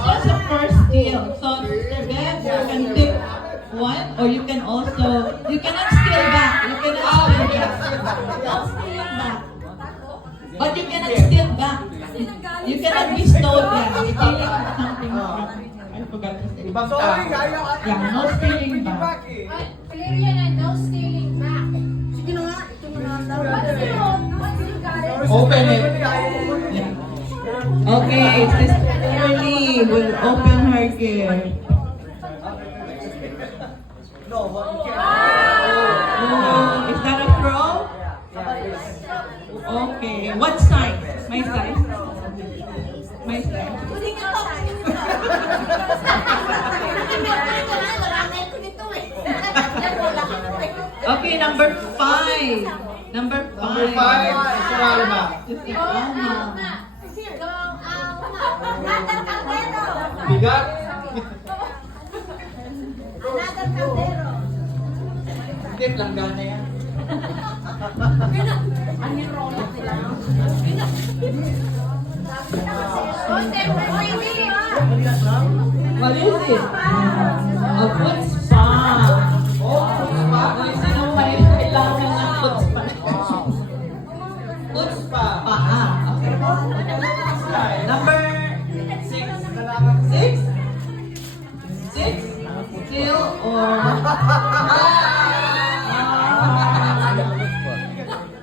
just a first steal. So, Sister Bev, you can pick one, or you can also, you cannot steal back. You cannot steal back. Don't steal back. But you cannot steal back. You cannot be stole back. Stealing something from, I forgot to say. Ibang tao. Yeah, no stealing back. Clear yan and no stealing back. Sige na nga, ito na nga. What's you got it? Open it. Yeah. Okay, Sister Shirley will open her gift. Oh, is that a throw? Okay, what size? My size? My size. Okay, number 5. Number 5. Number 5, Sister Alma. Sister Alma. Bigat. Hindi, planggana yan. What is it? A foot spa. Ay, sino may kailangan ng foot spa? Foot spa. Paa. Okay. Number 6. 6? Still or...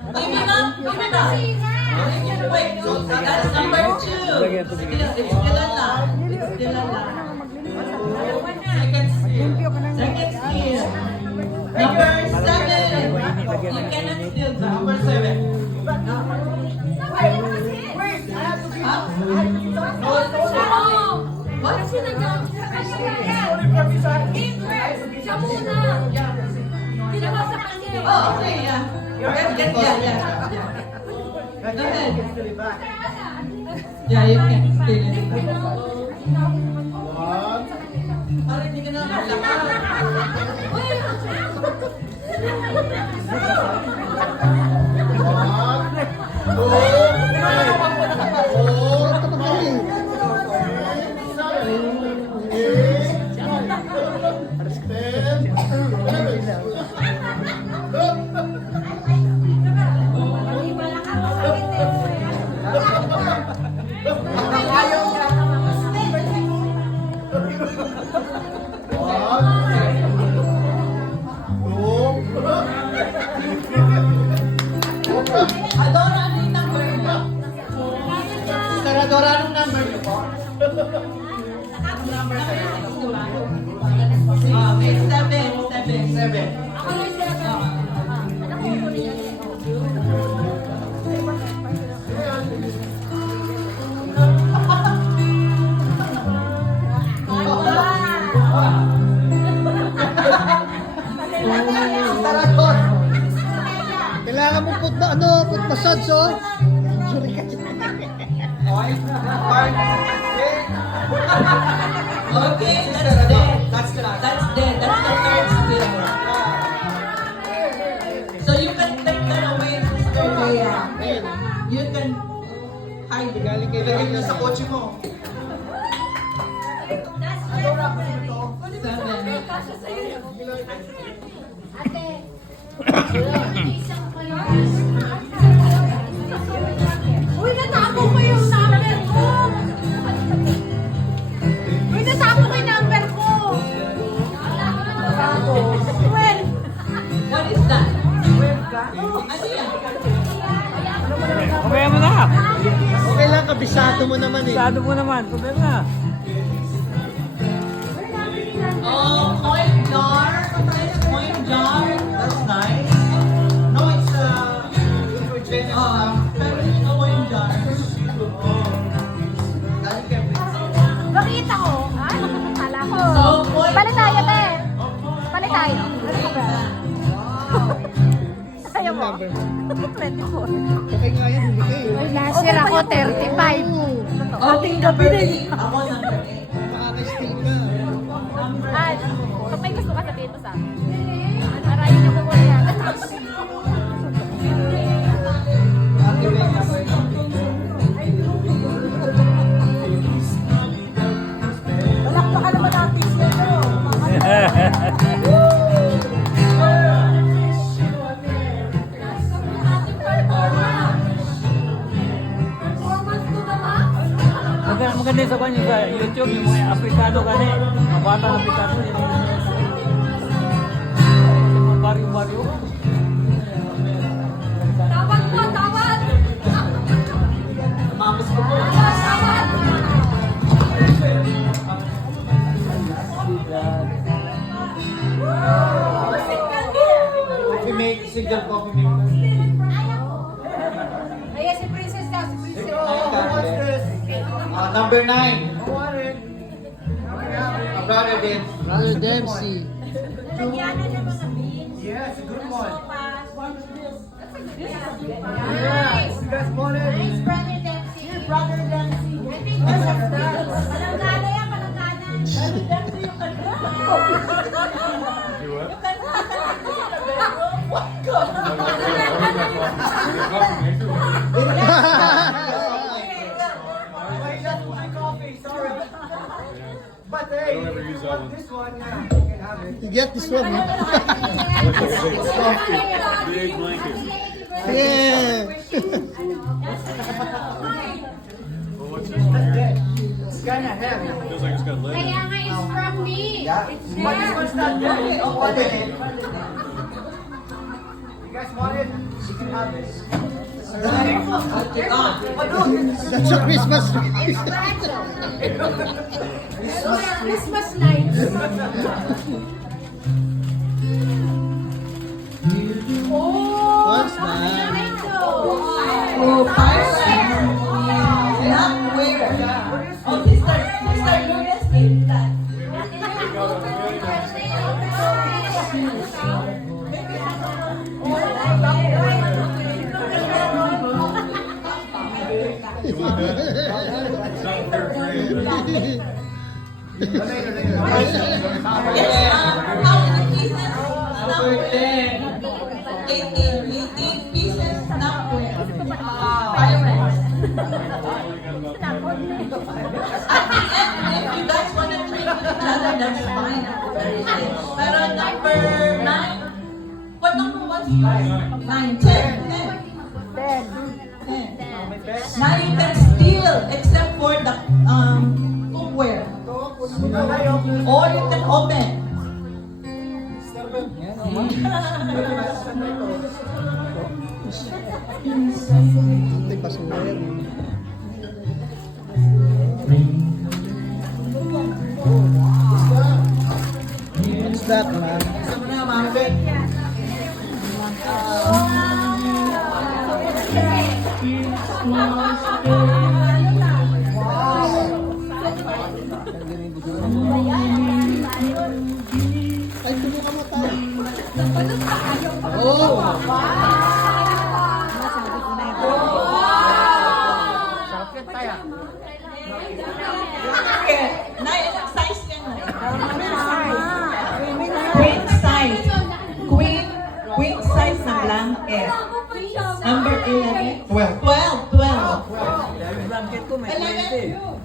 Give me na. Wait, that's number 2. It's still a lot. It's still a lot. Second skill. Number 7. You cannot steal that. Number 7. Huh? What? Oh, okay, yeah. Yeah. Go ahead. Yeah, you can steal it. Parang hindi ka na maglakad. Adora, ano yung number mo? Saradora, anong number niyo po? Okay, 7. 7. Sarador. Kailangan mo foot massage, oh. Sorry ka. Okay. Okay, that's dead. That's dead. That's the third skill. So you can take that away, Sister Leia. You can hide it. Galing kay Ilagay niyo sa kotse mo. 7. Uy, natapo ko yung number ko! Uy, natapo ko yung number ko! 12! What is that? Ano yan? Pabaya mo na! Okay lang, kabisado mo naman eh. Sado mo naman, pabaya mo na! Oh, coin jar. Coin jar. That's nice. No, it's Pero it's a coin jar. Bakita ko. Kala ko. So, coin Palit tayo, jar. te. Palit tayo. Ayaw mo? 24. Okay nga yan, hindi kayo. Uy, last year ako, 35. Okay, number 8. Ako number 8. Makaka-stay ka. Ah, kung may gusto ka sabihin mo sa akin. Arayin niyo ko muna yan. maganda sa kanya sa YouTube, yung mga Afrikano gani, mga bata na Afrikano, yung mga baryo-baryo. Tawad po, tawad! Mamas ko po. Tawad! Coffee make, single coffee make. Ayan, si Princess daw, si Princess. Number 9. Brother Dave. Brother Dempsey. Lagyan na ng mga beans. Yes, a good one. Sopas. Yes, you guys want it? Nice, Brother Dempsey. Brother Dempsey. I think that's palanggana yan, palanggana. Brother Dempsey yung Wait, that's my coffee, sorry. But hey, if you want this one, yeah, you can have it. You get this one, huh? Big blanket. Yeah. It's kind of heavy. Kaya nga, it's from me. Yeah, It's but this one's not heavy. Open it. You guys want it? You can have this. That's a Christmas tree. It's special. Christmas lights. Oh, What's that? Oh, perfect. Not where? Oh, Mr. Lucas did that. Yes, how many pieces? Number 10. 18 pieces, number. Pirates. At the end, if you guys want to trade with each other, that's fine. Pero number 9, what number was yours? 9, 10, 10. Now you can steal except for the cookware. Or you can open. May basura yan. What's that, man? Gusto mo na, Mama Ben? Ay, kumuha mo tayo. Oh! Okay. Nay, anong size yan? Queen size. Queen size na blanket. Number 11. 12.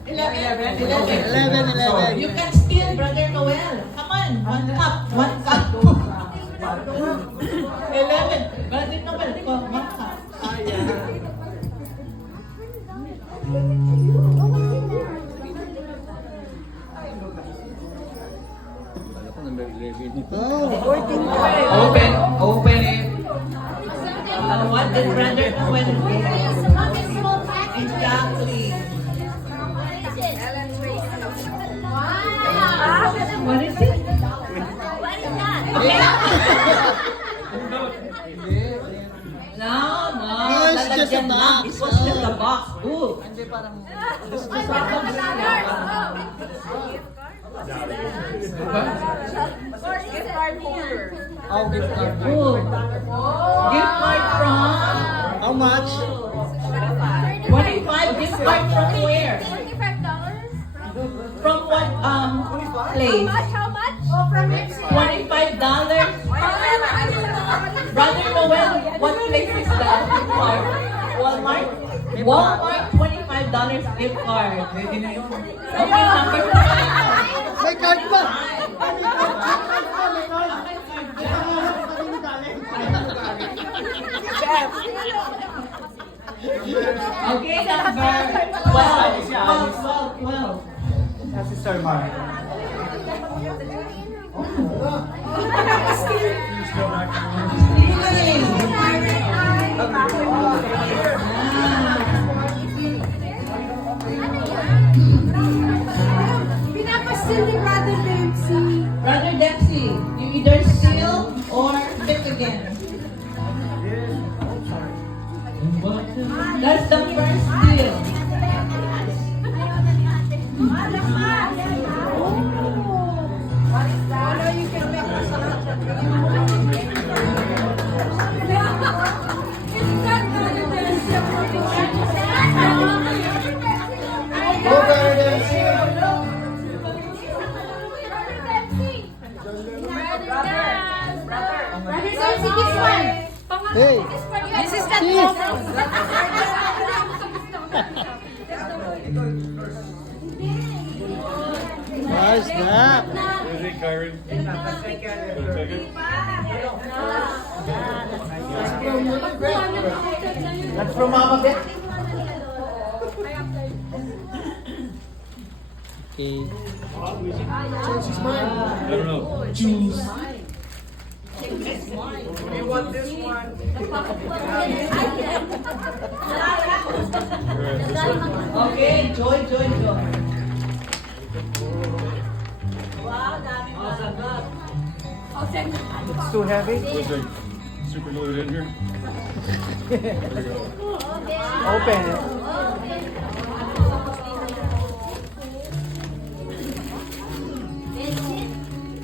11. You can steal, Brother Noel. Come on, 1 cup. 1 cup. 11. Brother Noel, 1 cup. Oh! Open it. What did Brother Noel get? Exactly. What is it? No. No, it's just a lalagyan lang. box. It was just a box. Ooh. I'll give card. Ooh. Gift card from How much? 25. Gift card from where? From what place? How much? Oh, from Mexico. $25. Brother Noel, what place is that? Gift card? Walmart? Walmart, $25 gift card. Ready na yun. Okay, number 5. May card pa! Okay, number 12. si Sir Mark. Pinapastil ni Brother Dempsey. Brother Dempsey, you either steal or pick again. That's the first steal. Go, Brother Dempsey. Hey, This is the nice nap. What is it, Kyrie? Wanna take it? That's from Mama Beth. Okay. I don't know. Choose. You want this one? Okay, joy, joy, joy. It's too heavy. Was it super glued in here? There we go. Open it.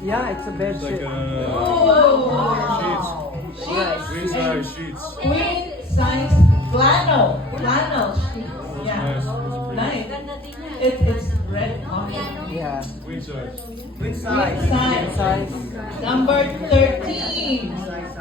Yeah, it's a bed It's like sheet. sheets. Queen size sheets. Queen size flannel sheet. Yeah, Nice. That's pretty nice. It's red cotton. Yeah. Queen size. Queen size. Queen size. Size. Number 13. Size.